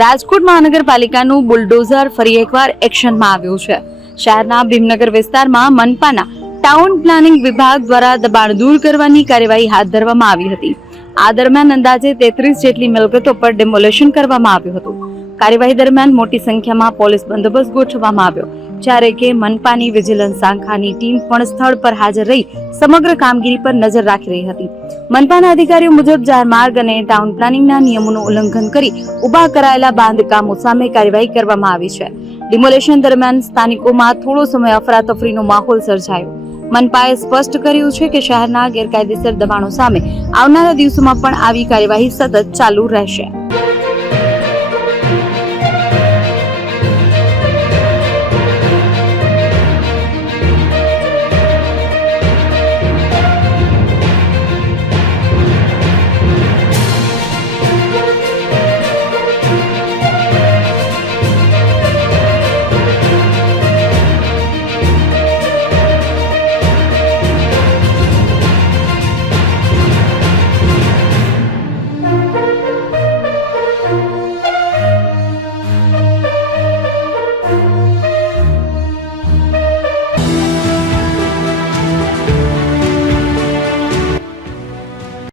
Rajkot મહાનગરપાલિકાનું bulldozer ફરી એકવાર એક્શનમાં આવ્યું છે। શહેરના ભીમનગર વિસ્તારમાં મનપાના ટાઉન પ્લાનિંગ વિભાગ દ્વારા દબાણ દૂર કરવાની કાર્યવાહી હાથ ધરવામાં આવી હતી। આ દરમિયાન અંદાજે 33 જેટલી મિલકતો પર ડેમોલેશન કરવામાં આવ્યું હતું। કાર્યવાહી દરમિયાન મોટી સંખ્યામાં પોલીસ બંદોબસ્ત ગોઠવવામાં આવ્યો, જ્યારે કે મનપાની વિજિલન્સ શાખાની ટીમ પણ સ્થળ પર હાજર રહી સમગ્ર કામગીરી પર નજર રાખી રહી હતી। મનપાના અધિકારીઓ મુજબ જાહેર માર્ગ અને ટાઉન પ્લાનિંગના નિયમોનું ઉલ્લંઘન કરી ઉભા કરાયેલા બાંધકામો સામે કાર્યવાહી કરવામાં આવી છે। ડિમોલેશન દરમિયાન સ્થાનિકોમાં થોડો સમય અફરાતફરીનો માહોલ સર્જાયો। મનપાએ સ્પષ્ટ કર્યું છે કે શહેરના ગેરકાયદેસર દબાણો સામે આવનારા દિવસોમાં પણ આવી કાર્યવાહી સતત ચાલુ રહેશે।